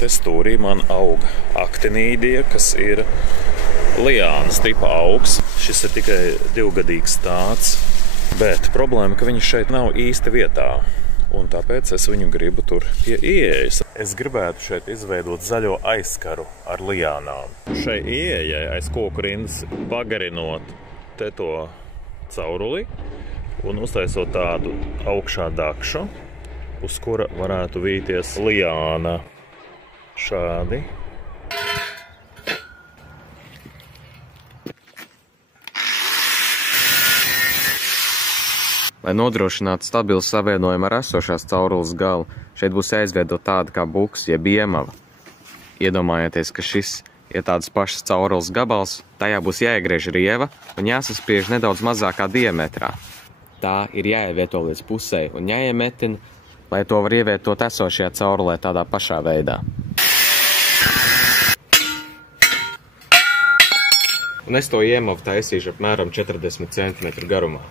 te stūrī man aug aktinīdija, kas ir liānas tipa augs. Šis ir tikai 2-gadīgs tāds, bet problēma, ka viņš šeit nav īsti vietā. Un tāpēc es viņu gribu tur pie ieejas. Es gribētu šeit izveidot zaļo aizskaru ar liānām. Šai ieejai aiz koku rindas pagarinot te to cauruli un uztaisot tādu augšā dakšu, uz kura varētu vīties liāna. Šādi. Lai nodrošinātu stabilu savienojumu ar esošās caurules galu, šeit būs jāizveido tāda kā buks, jeb iemava. Iedomājieties, ka šis ir tāds pašs caurules gabals, tajā būs jāiegriež rieva un jāsaspriež nedaudz mazākā diametrā. Tā ir jāievieto līdz pusē un jāiemetina, lai to var ievietot esošajā caurulē tādā pašā veidā. Un es to iemavu taisīšu apmēram 40 cm garumā.